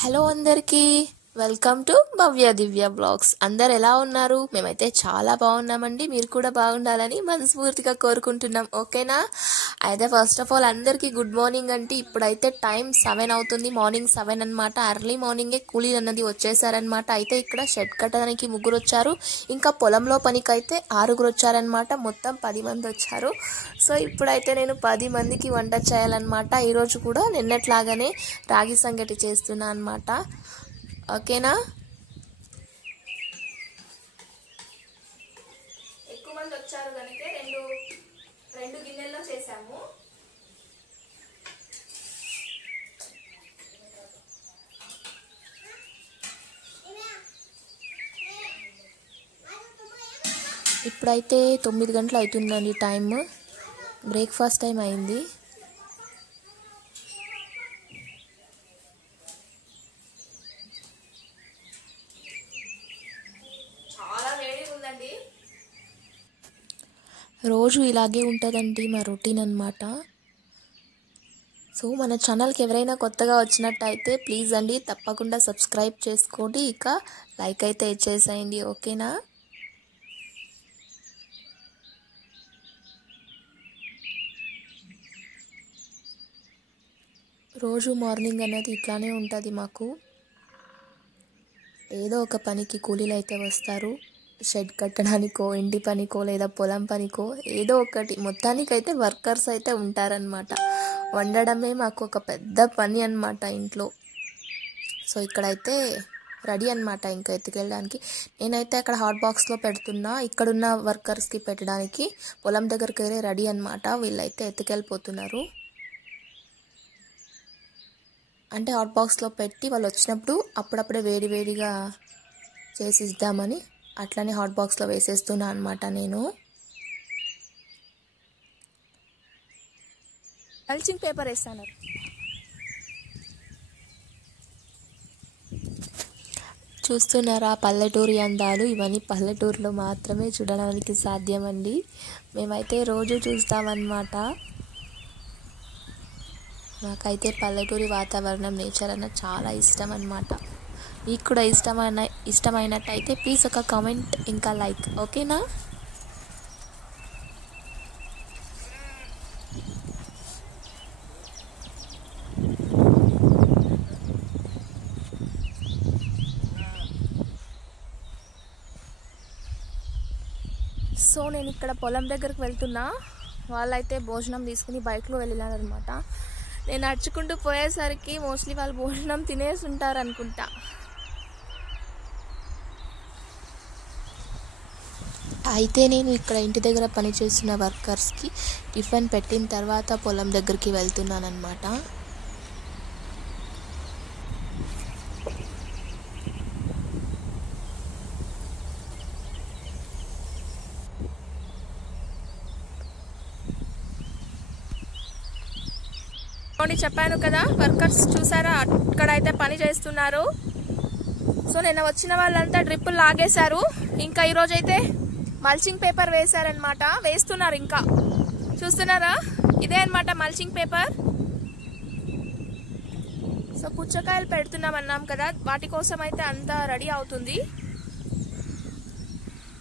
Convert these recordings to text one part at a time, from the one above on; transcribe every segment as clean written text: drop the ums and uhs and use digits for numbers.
Hello అందరికీ welcome to Bhavya Divya blogs. అందరు ఎలా ఉన్నారు? మేమైతే చాలా బాగున్నామండి. మీరు కూడా బాగుండాలని మనస్ఫూర్తిగా కోరుకుంటున్నాం. ఓకేనా? అయితే ఫస్ట్ ఆఫ్ ఆల్ అందరికీ గుడ్ మార్నింగ్ అండి. ఇప్పుడైతే టైం 7 అవుతుంది, మార్నింగ్ 7 అనమాట. ఎర్లీ మార్నింగే కూలీలు అన్నది వచ్చేసారనమాట. అయితే ఇక్కడ షెడ్ కట్టడానికి 3 వచ్చారు, ఇంకా పొలంలో పనికైతే 6 వచ్చారనమాట. మొత్తం 10 మంది వచ్చారు. సో ఇప్పుడైతే నేను 10 మందికి వంట చేయాలన్నమాట. ఈరోజు కూడా నిన్నట్లాగానే రాగి సంగటి చేస్తున్నా అనమాట. ఓకేనా? ఎక్కువ మంది వచ్చారు కనుక రెండు గిన్నెల్లో చేసాము. ఇప్పుడైతే 9 గంటలు అవుతుందండి టైం. బ్రేక్ఫాస్ట్ టైం అయింది. రోజు ఇలాగే ఉంటుందండి మా రొటీన్ అన్నమాట. సో మన ఛానల్కి ఎవరైనా కొత్తగా వచ్చినట్టయితే ప్లీజ్ అండి తప్పకుండా సబ్స్క్రైబ్ చేసుకోండి, ఇక లైక్ అయితే ఇచ్చేసేయండి. ఓకేనా? రోజు మార్నింగ్ అనేది ఇట్లానే ఉంటుంది మాకు. ఏదో ఒక పనికి కూలీలు అయితే వస్తారు. షెడ్ కట్టడానికో, ఇంటి పనికో, లేదా పొలం పనికో, ఏదో ఒకటి. మొత్తానికైతే వర్కర్స్ అయితే ఉంటారనమాట. వండడమే మాకు ఒక పెద్ద పని అన్నమాట ఇంట్లో. సో ఇక్కడైతే రెడీ అనమాట ఇంకా ఎత్తుకెళ్ళడానికి. నేనైతే అక్కడ హాట్ బాక్స్లో పెడుతున్నా, ఇక్కడున్న వర్కర్స్కి పెట్టడానికి. పొలం దగ్గరికి వెళ్ళి రెడీ అనమాట. వీళ్ళైతే ఎత్తుకెళ్ళిపోతున్నారు. అంటే హాట్ బాక్స్లో పెట్టి వాళ్ళు వచ్చినప్పుడు అప్పుడప్పుడే వేడిగా చేసి ఇద్దామని అట్లనే హాట్ బాక్స్లో వేసేస్తున్నా అనమాట నేను. మల్చింగ్ పేపర్ వేస్తాను. చూస్తున్నారా పల్లెటూరి అందాలు? ఇవన్నీ పల్లెటూరులో మాత్రమే చూడడానికి సాధ్యమండి. మేమైతే రోజు చూస్తామన్నమాట. నాకైతే పల్లెటూరి వాతావరణం, నేచర్ అన్న చాలా ఇష్టం అన్నమాట. మీకు కూడా ఇష్టమైనట్టయితే ప్లీజ్ ఒక కామెంట్ ఇంకా లైక్. ఓకేనా? సో నేను ఇక్కడ పొలం దగ్గరకు వెళ్తున్నా. వాళ్ళైతే భోజనం తీసుకుని బైక్లో వెళ్ళారనమాట. నేను నడుచుకుంటూ పోయేసరికి మోస్ట్లీ వాళ్ళు భోజనం తినేసి ఉంటారు అనుకుంటా. అయితే నేను ఇక్కడ ఇంటి దగ్గర పనిచేస్తున్న వర్కర్స్కి టిఫిన్ పెట్టిన తర్వాత పొలం దగ్గరికి వెళ్తున్నానమాట. చెప్పాను కదా, వర్కర్స్ చూసారా అక్కడైతే పని చేస్తున్నారు. సో నిన్న వచ్చిన వాళ్ళంతా డ్రిప్పులు లాగేశారు. ఇంకా ఈరోజు అయితే మల్చింగ్ పేపర్ వేశారనమాట. వేస్తున్నారు ఇంకా. చూస్తున్నారా? ఇదే అనమాట మల్చింగ్ పేపర్. సో పుచ్చకాయలు పెడుతున్నాం అన్నాం కదా, వాటి కోసం అయితే అంతా రెడీ అవుతుంది.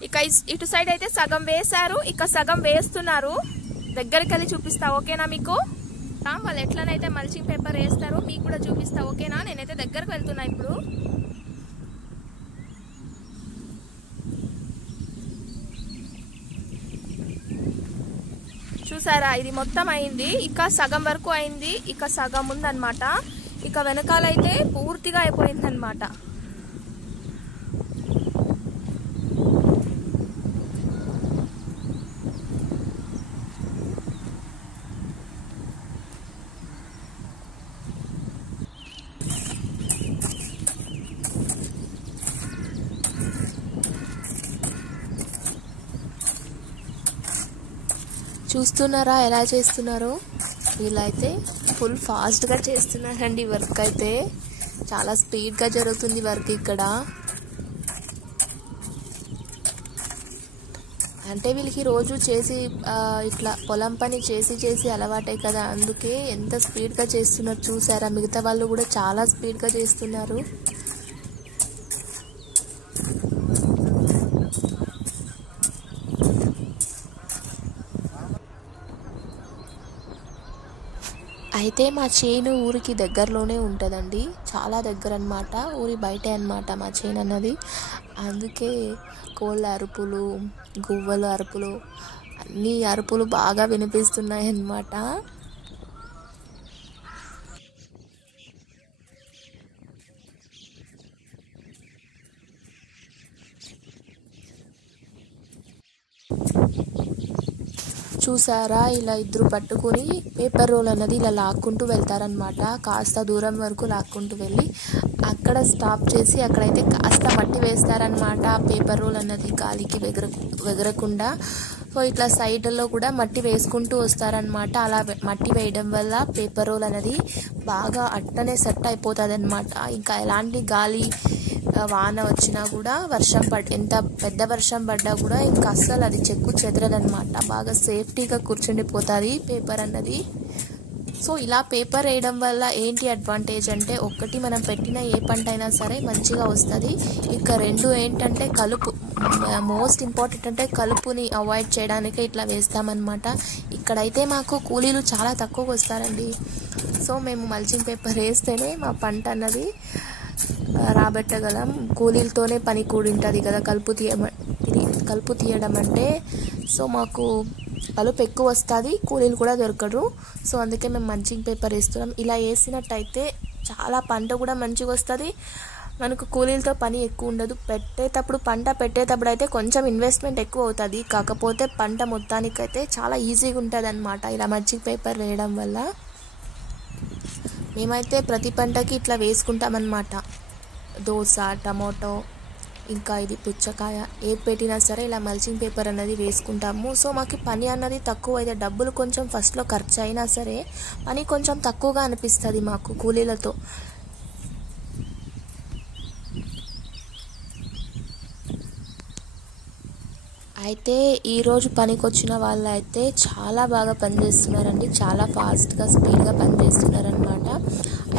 ఇక ఇటు సైడ్ అయితే సగం వేశారు, ఇక సగం వేస్తున్నారు. దగ్గరికి వెళ్ళి చూపిస్తా. ఓకేనా మీకు? వాళ్ళు ఎట్లనైతే మల్చింగ్ పేపర్ వేస్తారో మీకు కూడా చూపిస్తా. ఓకేనా? నేనైతే దగ్గరకు వెళ్తున్నా ఇప్పుడు. చూసారా? ఇది మొత్తం అయింది, ఇక సగం వరకు అయింది, ఇక సగం ఉందన్నమాట. ఇక వెనకాలైతే పూర్తిగా అయిపోయింది అనమాట. చూస్తున్నారా ఎలా చేస్తున్నారో? వీళ్ళైతే ఫుల్ ఫాస్ట్గా చేస్తున్నారండి వర్క్. అయితే చాలా స్పీడ్గా జరుగుతుంది వర్క్ ఇక్కడ. అంటే వీళ్ళకి రోజు చేసి ఇట్లా పొలం పని చేసి అలవాటే కదా, అందుకే ఎంత స్పీడ్గా చేస్తున్నారు చూసారా. మిగతా వాళ్ళు కూడా చాలా స్పీడ్గా చేస్తున్నారు. అయితే మా చేను ఊరికి దగ్గరలోనే ఉంటుందండి, చాలా దగ్గర అనమాట, ఊరి బయటే అనమాట మా చేను అన్నది. అందుకే కోళ్ళ అరుపులు, గువ్వల అరుపులు, అన్ని అరుపులు బాగా వినిపిస్తున్నాయి అన్నమాట. చూసారా, ఇలా ఇద్దరు పట్టుకుని పేపర్ రోల్ అన్నది ఇలా లాక్కుంటూ వెళ్తారనమాట. కాస్త దూరం వరకు లాక్కుంటూ వెళ్ళి అక్కడ స్టాప్ చేసి అక్కడైతే కాస్త మట్టి వేస్తారనమాట. పేపర్ రోల్ అన్నది గాలికి ఎగరకుండా. సో ఇట్లా సైడ్లో కూడా మట్టి వేసుకుంటూ వస్తారనమాట. అలా మట్టి వేయడం వల్ల పేపర్ రోల్ అనేది బాగా అట్టనే సెట్ అయిపోతుంది అనమాట. ఇంకా ఎలాంటి గాలి వాన వచ్చినా కూడా, ఎంత పెద్ద వర్షం పడ్డా కూడా ఇంకా అస్సలు అది చెక్కు చెదరదనమాట. బాగా సేఫ్టీగా కూర్చుండిపోతుంది పేపర్ అన్నది. సో ఇలా పేపర్ వేయడం వల్ల ఏంటి అడ్వాంటేజ్ అంటే, ఒకటి మనం పెట్టిన ఏ పంట అయినా సరే మంచిగా వస్తుంది. ఇంకా రెండు ఏంటంటే కలుపు, మోస్ట్ ఇంపార్టెంట్ అంటే కలుపుని అవాయిడ్ చేయడానికే ఇట్లా వేస్తామన్నమాట. ఇక్కడైతే మాకు కూలీలు చాలా తక్కువగా వస్తారండి. సో మేము మల్చింగ్ పేపర్ వేస్తేనే మా పంట అన్నది రాబెట్టగలం. కూలీలతోనే పని కూడింటుంది కదా కలుపు తీయడం అంటే. సో మాకు కలుపు ఎక్కువ వస్తుంది, కూలీలు కూడా దొరకరు. సో అందుకే మేము మల్చింగ్ పేపర్ వేస్తున్నాం. ఇలా వేసినట్టయితే చాలా పంట కూడా మంచిగా వస్తుంది, మనకు కూలీలతో పని ఎక్కువ ఉండదు. పంట పెట్టేటప్పుడు అయితే కొంచెం ఇన్వెస్ట్మెంట్ ఎక్కువ అవుతుంది, కాకపోతే పంట మొత్తానికైతే చాలా ఈజీగా ఉంటుంది అనమాట ఇలా మల్చింగ్ పేపర్ వేయడం వల్ల. మేమైతే ప్రతి పంటకి ఇట్లా వేసుకుంటామన్నమాట. దోస, టమాటో, ఇంకా ఇది పుచ్చకాయ, ఏ పెట్టినా సరే ఇలా మల్చింగ్ పేపర్ అన్నది వేసుకుంటాము. సో మాకు పని అన్నది తక్కువ అయితే, డబ్బులు కొంచెం ఫస్ట్లో ఖర్చు అయినా సరే పని కొంచెం తక్కువగా అనిపిస్తుంది మాకు కూలీలతో. అయితే ఈరోజు పనికి వచ్చిన వాళ్ళు అయితే చాలా బాగా పనిచేస్తున్నారండి, చాలా ఫాస్ట్గా స్పీడ్గా పనిచేస్తున్నారనమాట.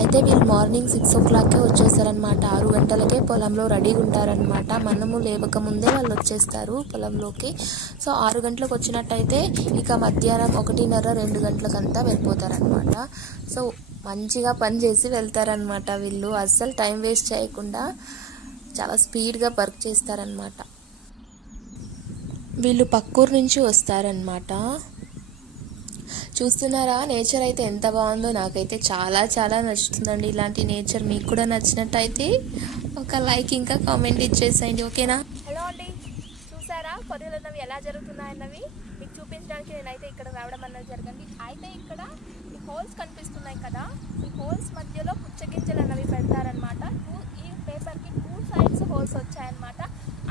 అయితే వీళ్ళు మార్నింగ్ 6 o'clockకే వచ్చేస్తారనమాట. 6 గంటలకే పొలంలో రెడీగా ఉంటారనమాట. మనము లేవకముందే వాళ్ళు వచ్చేస్తారు పొలంలోకి. సో 6 గంటలకు వచ్చినట్టయితే ఇక మధ్యాహ్నం 1:30-2 గంటలకంతా వెళ్ళిపోతారనమాట. సో మంచిగా పని చేసి వెళ్తారనమాట వీళ్ళు. అస్సలు టైం వేస్ట్ చేయకుండా చాలా స్పీడ్గా వర్క్ చేస్తారనమాట. వీళ్ళు పక్కూరు నుంచి వస్తారనమాట. చూస్తున్నారా, నేచర్ అయితే ఎంత బాగుందో. నాకైతే చాలా చాలా నచ్చుతుందండి ఇలాంటి నేచర్. మీకు కూడా నచ్చినట్టయితే ఒక లైక్ ఇంకా కామెంట్ ఇచ్చేసేయండి, ఓకేనా. హలో అండి, చూసారా పొదలు అన్నవి ఎలా జరుగుతున్నాయన్నవి మీకు చూపించడానికి నేనైతే ఇక్కడ రావడం అన్నది జరిగింది. అయితే ఇక్కడ ఈ హోల్స్ కనిపిస్తున్నాయి కదా, ఈ హోల్స్ మధ్యలో పుచ్చగింజలు అన్నవి పెడతారనమాట. ఈ పేపర్కి 2 sides హోల్స్ వచ్చాయన్నమాట.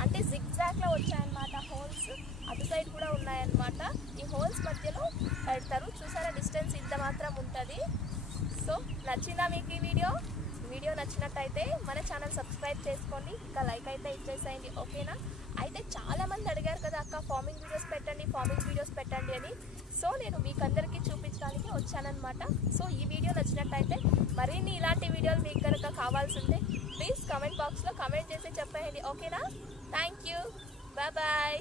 అంటే జిగ్జాగ్లో వచ్చాయన్నమాట హోల్స్. అటు సైడ్ కూడా ఉన్నాయన్నమాట. ఈ హోల్స్ మధ్యలో పెడతారు. చూసారా, డిస్టెన్స్ ఇంత మాత్రం ఉంటుంది. సో నచ్చిందా మీకు ఈ వీడియో నచ్చినట్టయితే మన ఛానల్ సబ్స్క్రైబ్ చేసుకోండి, ఇంకా లైక్ అయితే ఇచ్చేసేయండి, ఓకేనా. అయితే చాలామంది అడిగారు కదా అక్క ఫార్మింగ్ వీడియోస్ పెట్టండి అని. సో నేను మీకు అందరికీ చూపించడానికి వచ్చానన్నమాట. సో ఈ వీడియో నచ్చినట్టయితే మరిన్ని ఇలాంటి వీడియోలు మీకు కనుక కావాల్సి ఉంటే ప్లీజ్ కామెంట్ బాక్స్లో కామెంట్ చేసి చెప్పేయండి, ఓకేనా. Thank you, bye.